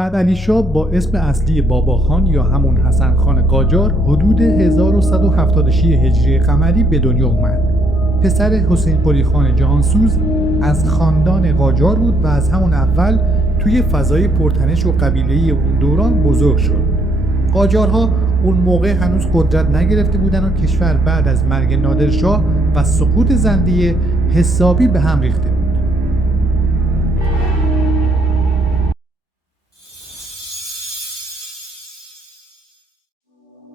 فتحعلی شاه با اسم اصلی باباخان یا همون حسن خان قاجار حدود 1176 هجری قمری به دنیا اومد. پسر حسین قلی خان جهانسوز از خاندان قاجار بود و از همون اول توی فضای پرتنش و قبیله‌ای اون دوران بزرگ شد. قاجارها اون موقع هنوز قدرت نگرفته بودن و کشور بعد از مرگ نادرشاه و سقوط زندیه حسابی به هم ریخته بود.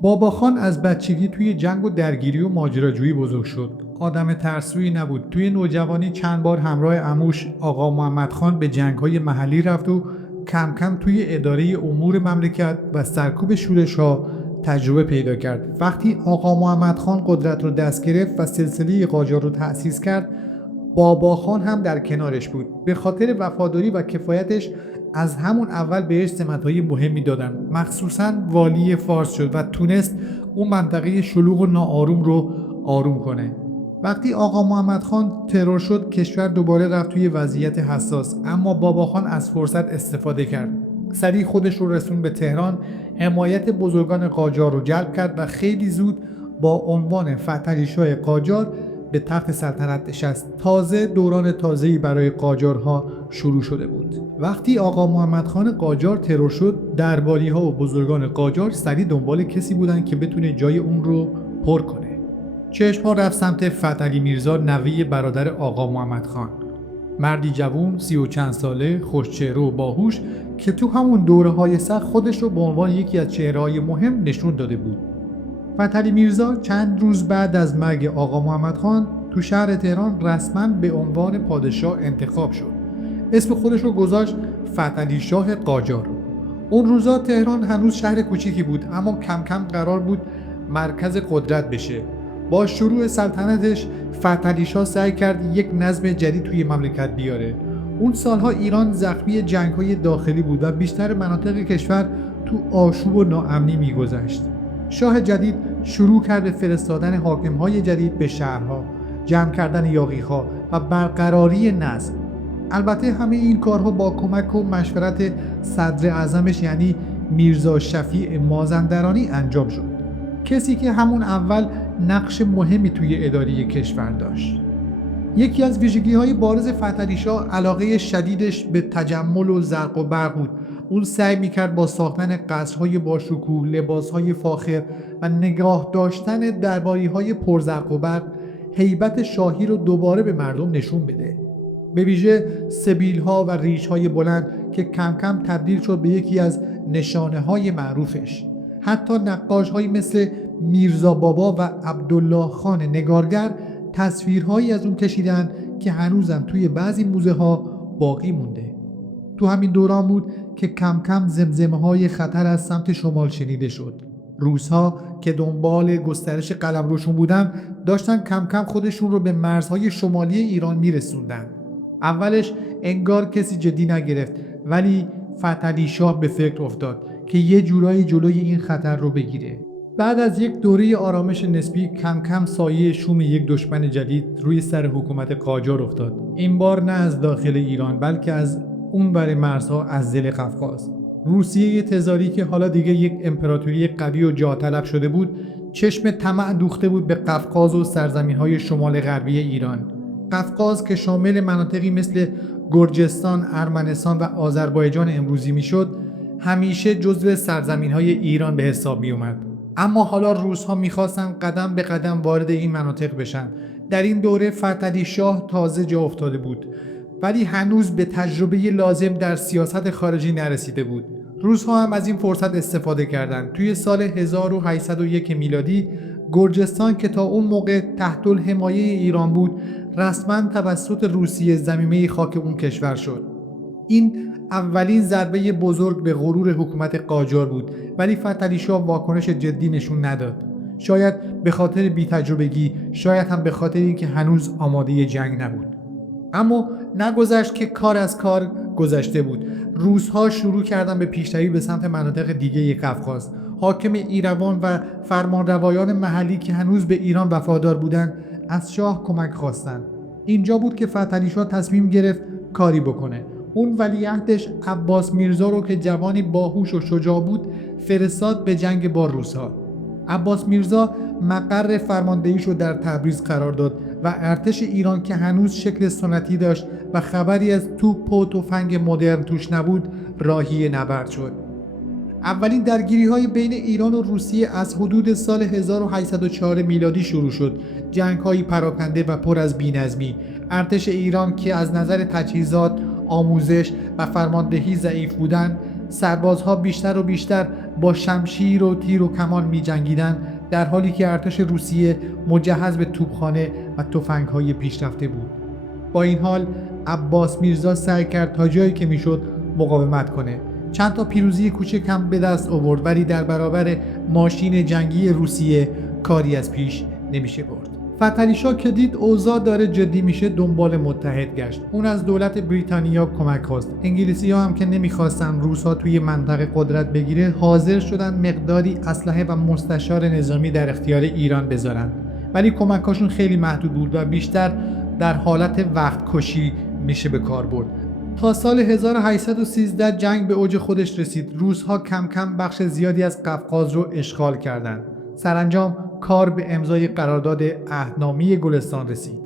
باباخان از بچگی توی جنگ و درگیری و ماجراجویی بزرگ شد. آدم ترسویی نبود. توی نوجوانی چند بار همراه عموش آقا محمد خان به جنگ‌های محلی رفت و کم کم توی اداره امور مملکت و سرکوب شورش‌ها تجربه پیدا کرد. وقتی آقا محمد خان قدرت رو دست گرفت و سلسله قاجار رو تأسیس کرد، باباخان هم در کنارش بود. به خاطر وفاداری و کفایتش از همون اول بهش سمت‌های مهمی دادن. مخصوصاً والی فارس شد و تونست اون منطقه شلوغ و ناآروم رو آروم کنه. وقتی آقا محمد خان ترور شد، کشور دوباره رفت توی وضعیت حساس، اما باباخان از فرصت استفاده کرد. سریع خودش رو رسون به تهران، حمایت بزرگان قاجار رو جلب کرد و خیلی زود با عنوان فتحعلی شاه قاجار به تخت سلطنت نشست. تازه دوران تازه‌ای برای قاجارها شروع شده بود. وقتی آقا محمد خان قاجار ترور شد، درباری‌ها و بزرگان قاجار سریع دنبال کسی بودن که بتونه جای اون رو پر کنه. چشم‌ها رفت سمت فتحعلی میرزا، نوه برادر آقا محمد خان. مردی جوان، 30 و چند ساله، خوش‌چهره و باهوش که تو همون دوره‌های سخت خودش رو به عنوان یکی از چهره‌های مهم نشون داده بود. فتحعلی میرزا چند روز بعد از مرگ آقا محمد خان تو شهر تهران رسما به عنوان پادشاه انتخاب شد. اسم خودش رو گذاشت فتحعلی شاه قاجار. اون روزا تهران هنوز شهر کوچیکی بود، اما کم کم قرار بود مرکز قدرت بشه. با شروع سلطنتش فتحعلی شاه سعی کرد یک نظم جدید توی مملکت بیاره. اون سالها ایران زخمی جنگ‌های داخلی بود و بیشتر مناطق کشور تو آشوب و ناامنی می‌گذشت. شاه جدید شروع کرد به فرستادن حاکم‌های جدید به شهرها، جمع کردن یاغی‌ها و برقراری نظم. البته همه این کارها با کمک و مشورت صدر اعظمش یعنی میرزا شفیع مازندرانی انجام شد. کسی که همون اول نقش مهمی توی اداره کشور داشت. یکی از ویژگی‌های بارز فتحعلی شاه علاقه شدیدش به تجمل و زرق و برق بود. اون سعی می‌کرد با ساختن قصرهای باشکوه، لباسهای فاخر و نگاه داشتن درباری‌های پرزرق و برق هیبت شاهی رو دوباره به مردم نشون بده. به ویژه سبیل‌ها و ریش‌های بلند که کم کم تبدیل شد به یکی از نشانه‌های معروفش. حتی نقاش‌هایی مثل میرزا بابا و عبدالله خان نگارگر تصویرهایی از اون کشیدن که هنوزم توی بعضی موزه ها باقی مونده. تو همین دوران بود که کم کم زمزمه‌های خطر از سمت شمال شنیده شد. روس‌ها که دنبال گسترش قلمروشون بودن، داشتن کم کم خودشون رو به مرزهای شمالی ایران میرسوندن. اولش انگار کسی جدی نگرفت، ولی فتحعلی شاه به فکر افتاد که یه جورایی جلوی این خطر رو بگیره. بعد از یک دوره آرامش نسبی، کم کم سایه شوم یک دشمن جدید روی سر حکومت قاجار افتاد. این بار نه از داخل ایران، بلکه از اون بر مرزها، از دل قفقاز. روسیه تزاری که حالا دیگه یک امپراتوری قوی و جاه‌طلب شده بود، چشم طمع دوخته بود به قفقاز و سرزمین‌های شمال غربی ایران. قفقاز که شامل مناطقی مثل گرجستان، ارمنستان و آذربایجان امروزی میشد، همیشه جزو سرزمین‌های ایران به حساب می اومد. اما حالا روس‌ها می‌خواستن قدم به قدم وارد این مناطق بشن. در این دوره فتحعلی شاه تازه جا افتاده بود، ولی هنوز به تجربه لازم در سیاست خارجی نرسیده بود. روس‌ها هم از این فرصت استفاده کردند. توی سال 1801 میلادی، گرجستان که تا اون موقع تحت الحمایه ایران بود، رسما توسط روسیه ضمیمه خاک اون کشور شد. این اولین ضربه بزرگ به غرور حکومت قاجار بود، ولی فتحعلی شاه واکنش جدی نشون نداد. شاید به خاطر بی‌تجربگی، شاید هم به خاطر اینکه هنوز آماده جنگ نبود. اما نگذشت که کار از کار گذشته بود. روس‌ها شروع کردن به پیشروی به سمت مناطق دیگه قفقاز. حاکم ایروان و فرمانروایان محلی که هنوز به ایران وفادار بودند، از شاه کمک خواستند. اینجا بود که فتحعلی شاه تصمیم گرفت کاری بکنه. اون ولیعهدش عباس میرزا رو که جوانی باهوش و شجاع بود فرستاد به جنگ با روس‌ها. عباس میرزا مقر فرماندهیش رو در تبریز قرار داد و ارتش ایران که هنوز شکل سنتی داشت و خبری از توپ و تفنگ مدرن توش نبود راهی نبرد شد. اولین درگیری‌های بین ایران و روسیه از حدود سال 1804 میلادی شروع شد. جنگ‌های پراکنده و پر از بی‌نظمی. ارتش ایران که از نظر تجهیزات، آموزش و فرماندهی ضعیف بودند، سربازها بیشتر و بیشتر با شمشیر و تیر و کمان می‌جنگیدند، در حالی که ارتش روسیه مجهز به توپخانه و تفنگ‌های پیشرفته بود. با این حال عباس میرزا سعی کرد تا جایی که میشد مقاومت کنه. چند تا پیروزی کوچک هم به دست آورد، ولی در برابر ماشین جنگی روسیه کاری از پیش نمیشه برد. فتحعلی شاه که دید اوضاع داره جدی میشه دنبال متحد گشت. اون از دولت بریتانیا کمک خواست. انگلیسی‌ها هم که نمیخواستن روس‌ها توی منطقه قدرت بگیره، حاضر شدن مقداری اسلحه و مستشار نظامی در اختیار ایران بذارن. ولی کمکاشون خیلی محدود بود و بیشتر در حالت وقت کشی میشه به کار برد. تا سال 1813 جنگ به اوج خودش رسید. روس‌ها کم کم بخش زیادی از قفقاز رو اشغال کردند. سرانجام کار به امضای قرارداد عهدنامه گلستان رسید.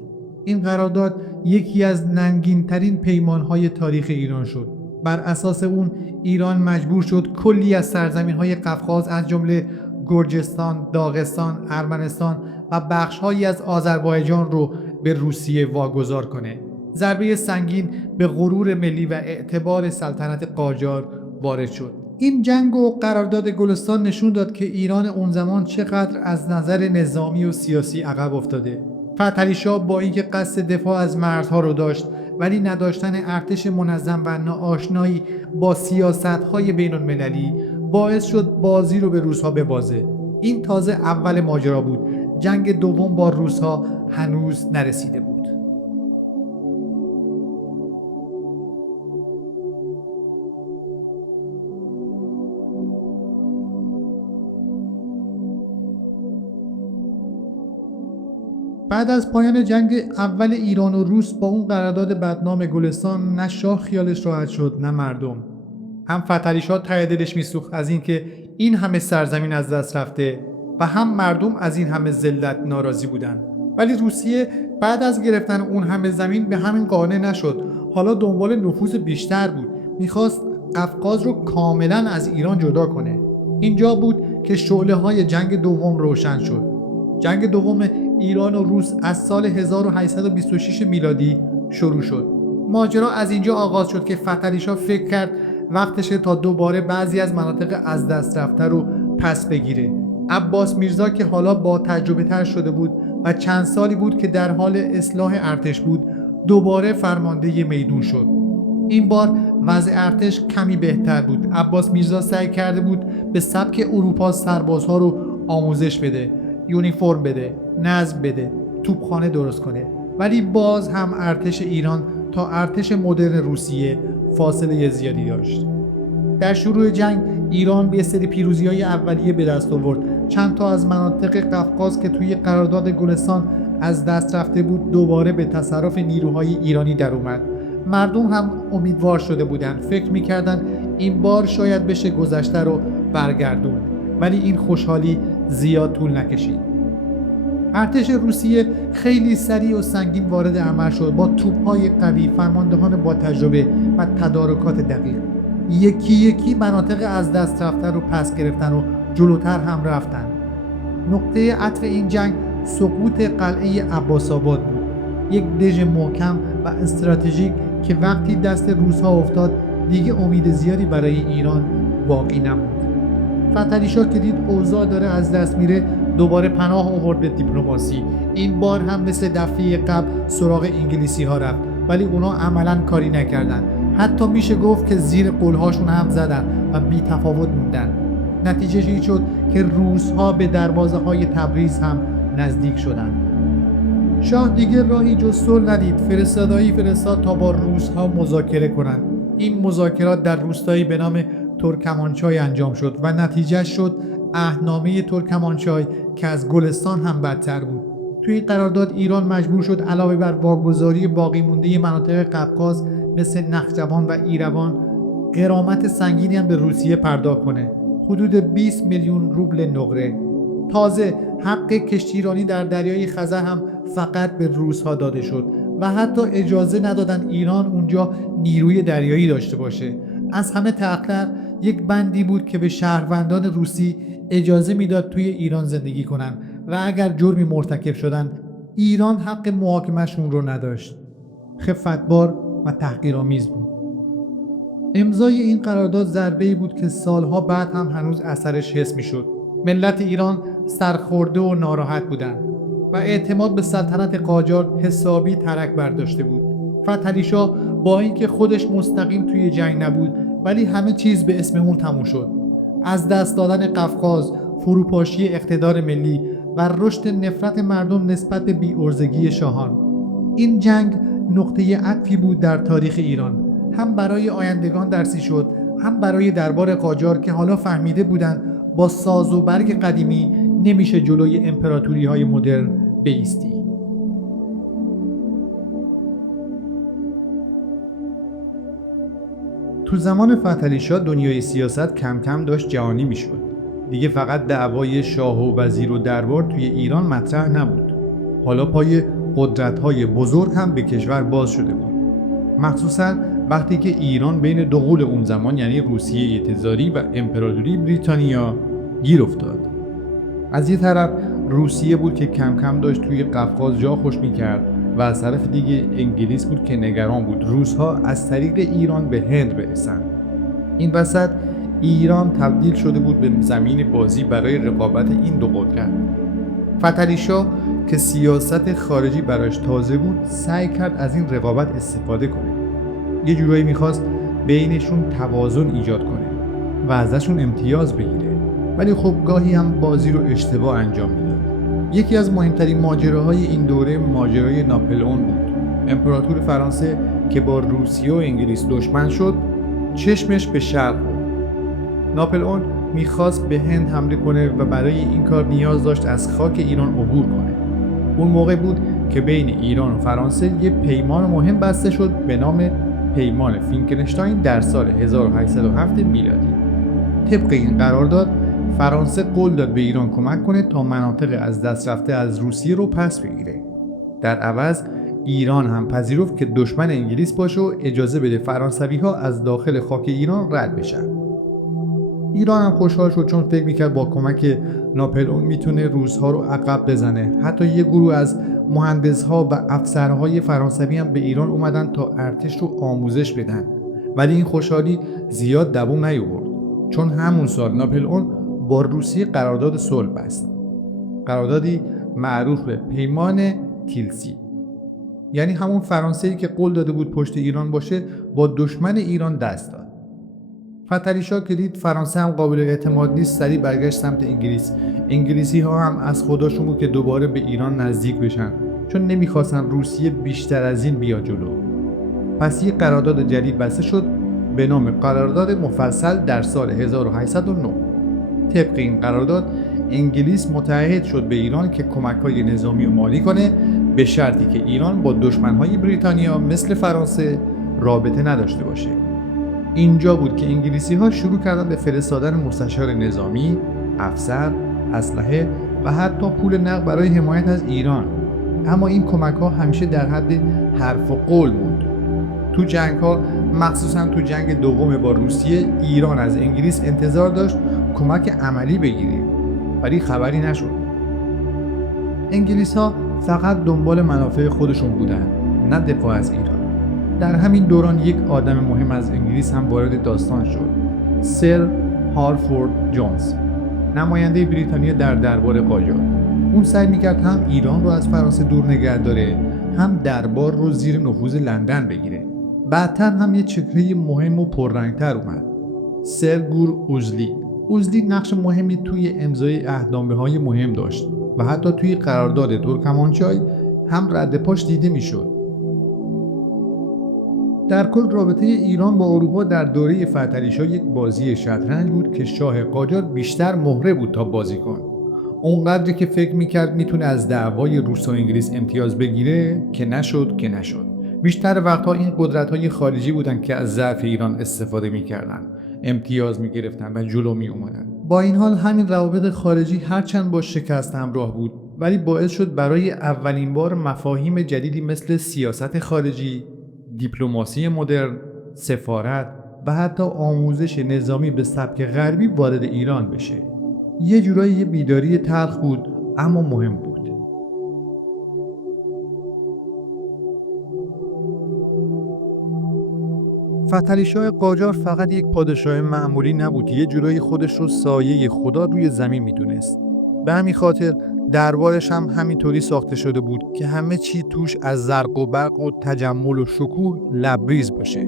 این قرارداد یکی از ننگین‌ترین پیمان‌های تاریخ ایران شد. بر اساس اون ایران مجبور شد کلی از سرزمین‌های قفقاز از جمله گرجستان، داغستان، ارمنستان و بخش‌هایی از آذربایجان رو به روسیه واگذار کنه. ضربه سنگین به غرور ملی و اعتبار سلطنت قاجار وارد شد. این جنگ و قرارداد گلستان نشون داد که ایران اون زمان چقدر از نظر نظامی و سیاسی عقب افتاده. فتحعلی شاه با اینکه قصد دفاع از مرزها رو داشت، ولی نداشتن ارتش منظم و ناآشنایی با سیاست‌های بین‌المللی باعث شد بازی رو به روس‌ها ببازه. این تازه اول ماجرا بود. جنگ دوم با روس‌ها هنوز نرسیده بود. بعد از پایان جنگ اول ایران و روس با اون قرارداد بدنام گلستان، نه شاه خیالش راحت شد نه مردم. هم فتحعلی شاه ته دلش میسوخت از اینکه این همه سرزمین از دست رفته و هم مردم از این همه ذلت ناراضی بودن. ولی روسیه بعد از گرفتن اون همه زمین به همین قانع نشد. حالا دنبال نفوذ بیشتر بود. میخواست قفقاز رو کاملا از ایران جدا کنه. اینجا بود که شعله‌های جنگ دوم روشن شد. جنگ دوم ایران و روس از سال 1826 میلادی شروع شد. ماجرا از اینجا آغاز شد که فتحعلی شاه فکر کرد وقتشه تا دوباره بعضی از مناطق از دست رفته رو پس بگیره. عباس میرزا که حالا با تجربه تر شده بود و چند سالی بود که در حال اصلاح ارتش بود، دوباره فرمانده میدون شد. این بار وضع ارتش کمی بهتر بود. عباس میرزا سعی کرده بود به سبک اروپا سربازها رو آموزش بده، یونیفرم بده، نظم بده، توپخانه درست کنه. ولی باز هم ارتش ایران تا ارتش مدرن روسیه فاصله زیادی داشت. در شروع جنگ ایران به سری پیروزی‌های اولیه به دست آورد. چند تا از مناطق قفقاز که توی قرارداد گلستان از دست رفته بود دوباره به تصرف نیروهای ایرانی در اومد. مردم هم امیدوار شده بودند. فکر می‌کردند این بار شاید بشه گذشته رو برگردون. ولی این خوشحالی زیاد طول نکشید. ارتش روسیه خیلی سریع و سنگین وارد عمل شد با توپ‌های قوی، فرماندهان با تجربه و تدارکات دقیق. یکی یکی مناطق از دست رفته رو پس گرفتن و جلوتر هم رفتن. نقطه عطف این جنگ سقوط قلعه عباس‌آباد بود. یک دژ محکم و استراتژیک که وقتی دست روس‌ها افتاد دیگه امید زیادی برای ایران باقی نموند. فتحعلی شاه که دید اوضاع داره از دست میره دوباره پناه آورد به دیپلماسی. این بار هم مثل دفعه قبل سراغ انگلیسی ها رفت، ولی اونا عملاً کاری نکردن. حتی میشه گفت که زیر قولهاشون هم زدن و بی تفاوت موندن. نتیجه این شد که روس ها به دروازه های تبریز هم نزدیک شدن. شاه دیگه راهی جز صلح ندید. فرستاد تا با روس ها مذاکره کنند. این مذاکرات در روستایی به نام ترکمانچای انجام شد و نتیجه شد عهدنامه ترکمانچای که از گلستان هم بدتر بود. توی این قرارداد ایران مجبور شد علاوه بر واگذاری باقی مونده مناطق قفقاز مثل نخجوان و ایروان غرامت سنگینی هم به روسیه پرداخت کنه، حدود 20 میلیون روبل نقره. تازه حق کشتیرانی در دریای خزر هم فقط به روس‌ها داده شد و حتی اجازه ندادن ایران اونجا نیروی دریایی داشته باشه. از همه تأخر یک بندی بود که به شهروندان روسی اجازه میداد توی ایران زندگی کنن و اگر جرمی مرتکب شدن ایران حق محاکمه‌شون رو نداشت. خفتبار و تحقیرآمیز بود. امضای این قرارداد ضربه‌ای بود که سالها بعد هم هنوز اثرش حس می‌شد. ملت ایران سرخورده و ناراحت بودند و اعتماد به سلطنت قاجار حسابی ترک برداشته بود. فتحعلی شاه با اینکه خودش مستقیم توی جنگ نبود ولی همه چیز به اسم اون تموم شد. از دست دادن قفقاز، فروپاشی اقتدار ملی و رشد نفرت مردم نسبت به بی‌عرضگی شاهان. این جنگ نقطه عطفی بود در تاریخ ایران، هم برای آیندگان درسی شد، هم برای دربار قاجار که حالا فهمیده بودند با ساز و برگ قدیمی نمیشه جلوی امپراتوری‌های مدرن بایستی. تو زمان فتحعلی شاه دنیای سیاست کم کم داشت جهانی میشد. دیگه فقط دعوای شاه و وزیر و دربار توی ایران مطرح نبود. حالا پای قدرت‌های بزرگ هم به کشور باز شده بود. مخصوصاً وقتی که ایران بین دو غول اون زمان یعنی روسیه تزاری و امپراتوری بریتانیا گیر افتاد. از یه طرف روسیه بود که کم کم داشت توی قفقاز جا خوش می‌کرد و از طرف دیگه انگلیس بود که نگران بود روس‌ها از طریق ایران به هند برسن. این وسط ایران تبدیل شده بود به زمین بازی برای رقابت این دو قدرت. فتحعلی شاه که سیاست خارجی براش تازه بود سعی کرد از این رقابت استفاده کنه. یه جورایی میخواست بینشون توازن ایجاد کنه و ازشون امتیاز بگیره، ولی خب گاهی هم بازی رو اشتباه انجام میداد. یکی از مهمترین ماجراهای این دوره ماجرای ناپلئون بود. امپراتور فرانسه که با روسیه و انگلیس دشمن شد چشمش به شرق بود. ناپلئون میخواست به هند حمله کنه و برای این کار نیاز داشت از خاک ایران عبور کنه. اون موقع بود که بین ایران و فرانسه یه پیمان مهم بسته شد به نام پیمان فینکنشتاین در سال 1807 میلادی. طبق این قرارداد فرانسه قول داد به ایران کمک کنه تا مناطق از دست رفته از روسیه رو پس بگیره. در عوض ایران هم پذیرفت که دشمن انگلیس باشه و اجازه بده فرانسوی‌ها از داخل خاک ایران رد بشن. ایران هم خوشحال شد چون فکر میکرد با کمک ناپلئون میتونه روس‌ها رو عقب بزنه. حتی یه گروه از مهندس‌ها و افسرهای فرانسوی هم به ایران اومدن تا ارتش رو آموزش بدن. ولی این خوشحالی زیاد دوام نیاورد، چون همون سال ناپلئون با روسیه قرارداد صلح بست. قراردادی معروف به پیمان تیلسی، یعنی همون فرانسه‌ای که قول داده بود پشت ایران باشه با دشمن ایران دست داد. فتحعلی شاه که دید فرانسه هم قابل اعتماد نیست سریع برگشت سمت انگلیس. انگلیسی ها هم از خداشون بود که دوباره به ایران نزدیک بشن، چون نمیخواستن روسیه بیشتر از این بیاد جلو. پس یک قرارداد جدید بسته شد به نام قرارداد مفصل در سال 1809. طبق این قرارداد انگلیس متعهد شد به ایران که کمک‌های نظامی و مالی کنه، به شرطی که ایران با دشمن‌های بریتانیا مثل فرانسه رابطه نداشته باشه. اینجا بود که انگلیسی‌ها شروع کردن به فرستادن مستشار نظامی، افسر، اسلحه و حتی پول نقد برای حمایت از ایران. اما این کمک‌ها همیشه در حد حرف و قول بود. تو جنگ‌ها، مخصوصاً تو جنگ دوم با روسیه، ایران از انگلیس انتظار داشت کمک عملی بگیره، ولی خبری نشد. انگلیس‌ها فقط دنبال منافع خودشون بودن، نه دفاع از ایران. در همین دوران یک آدم مهم از انگلیس هم وارد داستان شد. سر هارفورد جونز، نماینده بریتانیا در دربار قاجار. اون سعی میکرد هم ایران رو از فرانسه دور نگه داره، هم دربار رو زیر نفوذ لندن بگیره. بعدتر هم یه چهره مهم و پررنگتر اومد. سر گور اوزلی نقش مهمی توی امضای عهدنامه‌های مهم داشت و حتی توی قرارداد ترکمانچای هم رد پاش دیده میشد. در کل رابطه ایران با اروپا در دوره فتحعلی شاه یک بازی شطرنج بود که شاه قاجار بیشتر مهره بود تا بازیکن. اونقدری که فکر میکرد میتونه از دعوای روس و انگلیس امتیاز بگیره که نشد. بیشتر وقتها این قدرت‌های خارجی بودند که از ضعف ایران استفاده می‌کردند، امتیاز می‌گرفتند و جلو می‌آمدند. با این حال همین روابط خارجی هرچند با شکست همراه بود، ولی باعث شد برای اولین بار مفاهیم جدیدی مثل سیاست خارجی، دیپلماسی مدرن، سفارت و حتی آموزش نظامی به سبک غربی وارد ایران بشه. یه جورایی یه بیداری تلخ بود، اما مهم بود. فتحعلی‌شاه قاجار فقط یک پادشاه معمولی نبود، یه جورایی خودش رو سایه خدا روی زمین میدونست. به همین خاطر دربارش هم همینطوری ساخته شده بود که همه چی توش از زرق و برق و تجمل و شکوه لبریز باشه.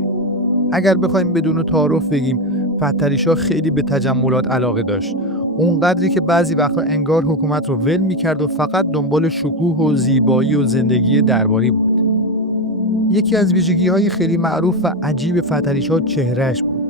اگر بخوایم بدون تعارف بگیم، فتحعلی‌شاه خیلی به تجملات علاقه داشت. اونقدری که بعضی وقتا انگار حکومت رو ول میکرد و فقط دنبال شکوه و زیبایی و زندگی درباری بود. یکی از ویژگی‌های خیلی معروف و عجیب فتحعلی‌شاه چهرهش بود.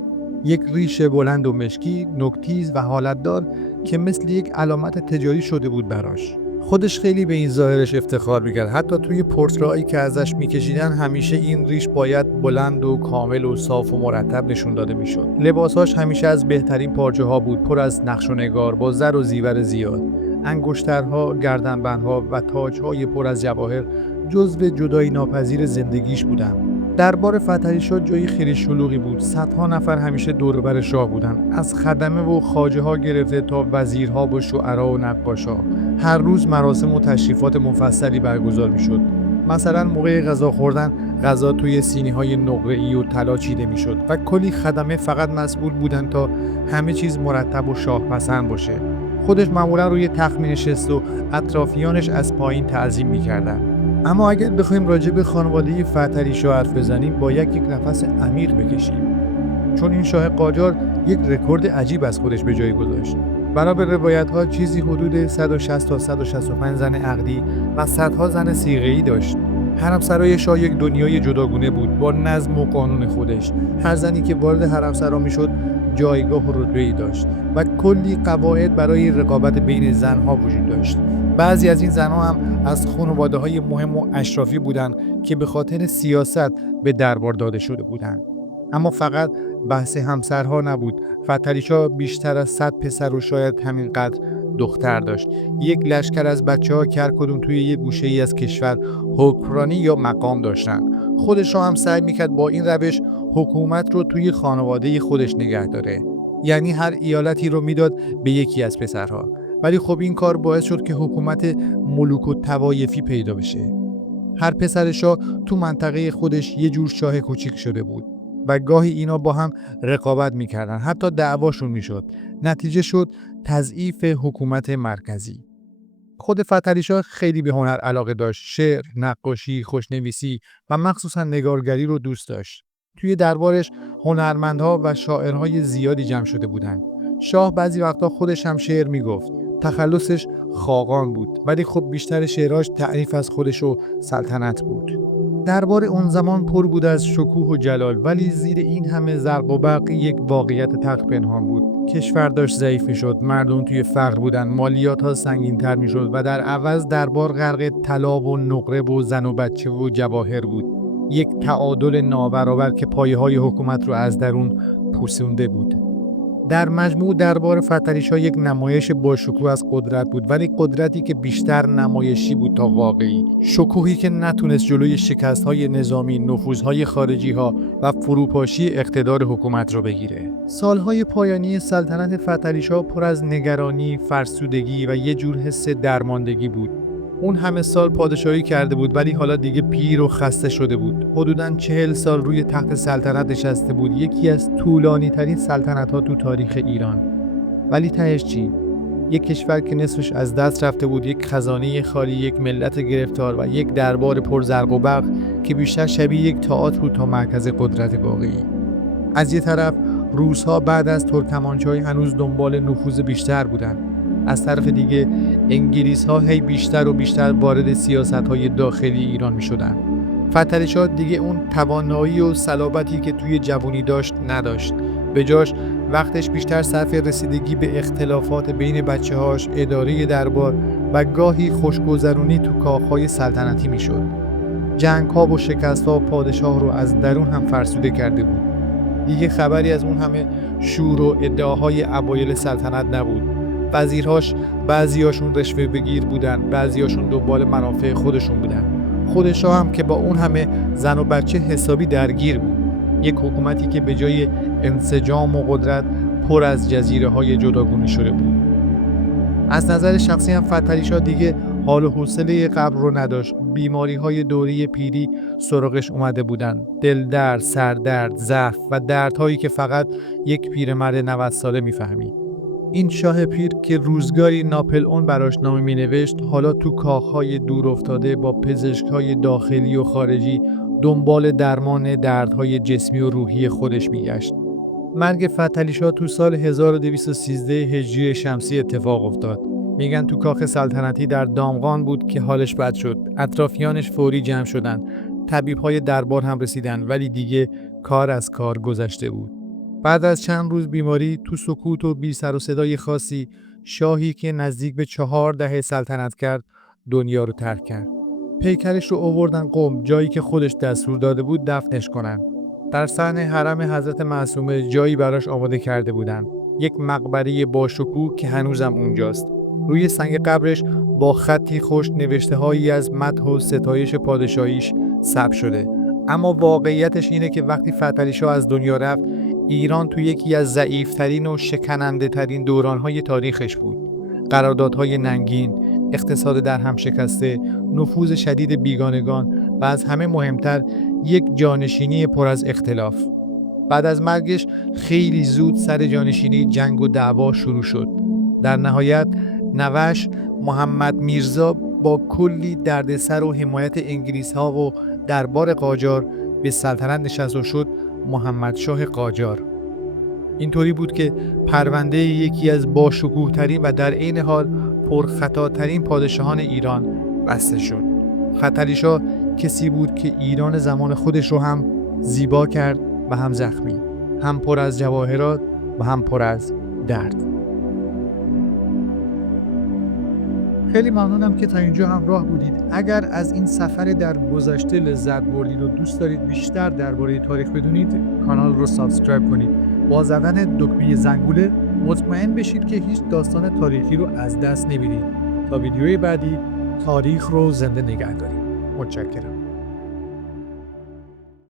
یک ریش بلند و مشکی، نوک‌تیز و حالتدار که مثل یک علامت تجاری شده بود براش. خودش خیلی به این ظاهرش افتخار می‌کرد. حتی توی پورترهایی که ازش می‌کشیدن همیشه این ریش باید بلند و کامل و صاف و مرتب نشون داده می‌شد. لباساش همیشه از بهترین پارچه‌ها بود، پر از نقش و نگار با زر و زیور زیاد. انگشترها، گردنبندها و تاج‌های پر از جواهر جزو جدایی ناپذیر زندگیش بودند. دربار فتحعلی‌شاه جایی خیلی شلوغی بود. صدها نفر همیشه دور و بر شاه بودند، از خدمه و خواجه‌ها گرفته تا وزیرها و شعرا و نقاشا. هر روز مراسم و تشریفات مفصلی برگزار می‌شد. مثلا موقع غذا خوردن، غذا توی سینی‌های نقره‌ای و طلا چیده می‌شد و کلی خدمه فقط مسئول بودند تا همه چیز مرتب و شاهپسند باشه. خودش معمولا روی تخت می‌نشست و اطرافیانش از پایین تعظیم می‌کردند. اما اگر بخوایم راجع به خانواده فتحعلی‌شاه حرف بزنیم، باید یک نفس عمیق بکشیم، چون این شاه قاجار یک رکورد عجیب از خودش به جای گذاشت. بنابر روایت‌ها چیزی حدود 160 تا 165 زن عقدی و صدها زن صیغه‌ای داشت. حرمسرای شاه یک دنیای جداگونه بود با نظم و قانون خودش. هر زنی که وارد حرمسرا میشد جایگاه و رتبه‌ای داشت و کلی قواعد برای رقابت بین زنها وجود داشت. بعضی از این زنها هم از خانواده‌های مهم و اشرافی بودند که به خاطر سیاست به دربار داده شده بودند. اما فقط بحث همسرها نبود. فتحعلی‌شاه بیشتر از 100 پسر و شاید همینقدر دختر داشت. یک لشکر از بچه‌ها که هر کدوم توی یک گوشه‌ای از کشور حکمرانی یا مقام داشتن. خودش هم سعی می‌کرد با این روش حکومت رو توی خانواده خودش نگه داره. یعنی هر ایالتی رو میداد به یکی از پسرها. ولی خب این کار باعث شد که حکومت ملوک و طوایفی پیدا بشه. هر پسر شاه تو منطقه خودش یه جور شاه کوچیک شده بود و گاهی اینا با هم رقابت میکردن، حتی دعواشون میشد. نتیجه شد تضعیف حکومت مرکزی. خود فتحعلی‌شاه خیلی به هنر علاقه داشت. شعر، نقاشی، خوشنویسی و مخصوصا نگارگری رو دوست داشت. توی دربارش هنرمندها و شاعرهای زیادی جمع شده بودند. شاه بعضی وقتا خودش هم شعر میگفت. تخلصش خاقان بود، ولی خب بیشتر شعراش تعریف از خودش و سلطنت بود. دربار اون زمان پر بود از شکوه و جلال، ولی زیر این همه زرق و برق یک واقعیت تلخ پنهان بود. کشور داشت ضعیف می‌شد، مردم توی فقر بودن، مالیات‌ها سنگین‌تر می‌شد و در عوض دربار غرق طلا و نقره و زن و بچه و جواهر بود. یک تعادل نابرابر که پایه‌های حکومت رو از درون پوسونده بود. در مجموع دربار فتحعلی‌شاه یک نمایش باشکوه از قدرت بود، ولی قدرتی که بیشتر نمایشی بود تا واقعی. شکوهی که نتونست جلوی شکست‌های نظامی، نفوذهای خارجی‌ها و فروپاشی اقتدار حکومت را بگیره. سالهای پایانی سلطنت فتحعلی‌شاه پر از نگرانی، فرسودگی و یه جور حس درماندگی بود. اون همه سال پادشاهی کرده بود، ولی حالا دیگه پیر و خسته شده بود. حدوداً 40 سال روی تخت سلطنت نشسته بود، یکی از طولانی ترین سلطنت‌ها تو تاریخ ایران. ولی تهش چی؟ یک کشور که نصفش از دست رفته بود، یک خزانه خالی، یک ملت گرفتار و یک دربار پر زرق و برق که بیشتر شبیه یک تئاتر بود تا مرکز قدرت واقعی. از یه طرف روس‌ها بعد از ترکمانچای هنوز دنبال نفوذ بیشتر بودند. از طرف دیگه انگلیس‌ها هی بیشتر و بیشتر وارد سیاست‌های داخلی ایران می‌شدند. فتحعلی‌شاه دیگه اون توانایی و صلابتی که توی جوانی داشت نداشت. به جاش وقتش بیشتر صرف رسیدگی به اختلافات بین بچه‌هاش، اداره دربار و گاهی خوشگذرونی تو کاخ‌های سلطنتی می‌شد. جنگ‌ها و شکست‌ها پادشاه رو از درون هم فرسوده کرده بود. دیگه خبری از اون همه شور و ادعاهای اوایل سلطنت نبود. وزیرهاش بعضیاشون رشوه بگیر بودن، بعضیاشون دنبال منافع خودشون بودن. خودشا هم که با اون همه زن و بچه حسابی درگیر بود. یک حکومتی که به جای انسجام و قدرت پر از جزیره‌های جداگونه شده بود. از نظر شخصی هم فتحعلی شاه دیگه حال و حوصله قبل رو نداشت. بیماری‌های دوره پیری سراغش اومده بودن. دلدرد، سردرد، ضعف و دردهایی که فقط یک پیرمرد 90 ساله میفهمید. این شاه پیر که روزگاری ناپلئون براش نامه می‌نوشت، حالا تو کاخ‌های دور افتاده با پزشک‌های داخلی و خارجی دنبال درمان دردهای جسمی و روحی خودش میگشت. مرگ فتحعلی شاه تو سال 1213 هجری شمسی اتفاق افتاد. میگن تو کاخ سلطنتی در دامغان بود که حالش بد شد. اطرافیانش فوری جمع شدن. طبیب‌های دربار هم رسیدن، ولی دیگه کار از کار گذشته بود. بعد از چند روز بیماری، تو سکوت و بی سر و صدای خاصی، شاهی که نزدیک به 4 دهه سلطنت کرد دنیا رو ترک کرد. پیکرش رو آوردن قم، جایی که خودش دستور داده بود دفنش کنن. در صحن حرم حضرت معصومه جایی براش آماده کرده بودن. یک مقبره با شکوه که هنوزم اونجاست. روی سنگ قبرش با خطی خوش نوشته‌هایی از مدح و ستایش پادشاهیش ثبت شده. اما واقعیتش اینه که وقتی فتحعلی شاه از دنیا رفت، ایران تو یکی از ضعیف‌ترین و شکننده‌ترین دوران‌های تاریخش بود. قراردادهای ننگین، اقتصاد در هم شکسته، نفوذ شدید بیگانگان و از همه مهمتر یک جانشینی پر از اختلاف. بعد از مرگش خیلی زود سر جانشینی جنگ و دعوا شروع شد. در نهایت نوش محمد میرزا با کلی دردسر و حمایت انگلیس‌ها و دربار قاجار به سلطنت نشست و شد محمدشاه قاجار. اینطوری بود که پرونده یکی از باشکوه‌ترین و در عین حال پرخطاترین پادشاهان ایران بسته شد. فتحعلی شاه کسی بود که ایران زمان خودش رو هم زیبا کرد و هم زخمی، هم پر از جواهرات و هم پر از درد. خیلی ممنونم که تا اینجا همراه بودید. اگر از این سفر در گذشته لذت بردید و دوست دارید بیشتر درباره تاریخ بدونید، کانال رو سابسکرایب کنید. با زدن دکمه زنگوله مطمئن بشید که هیچ داستان تاریخی رو از دست نمیدید. تا ویدیوی بعدی، تاریخ رو زنده نگه دارید. متشکرم.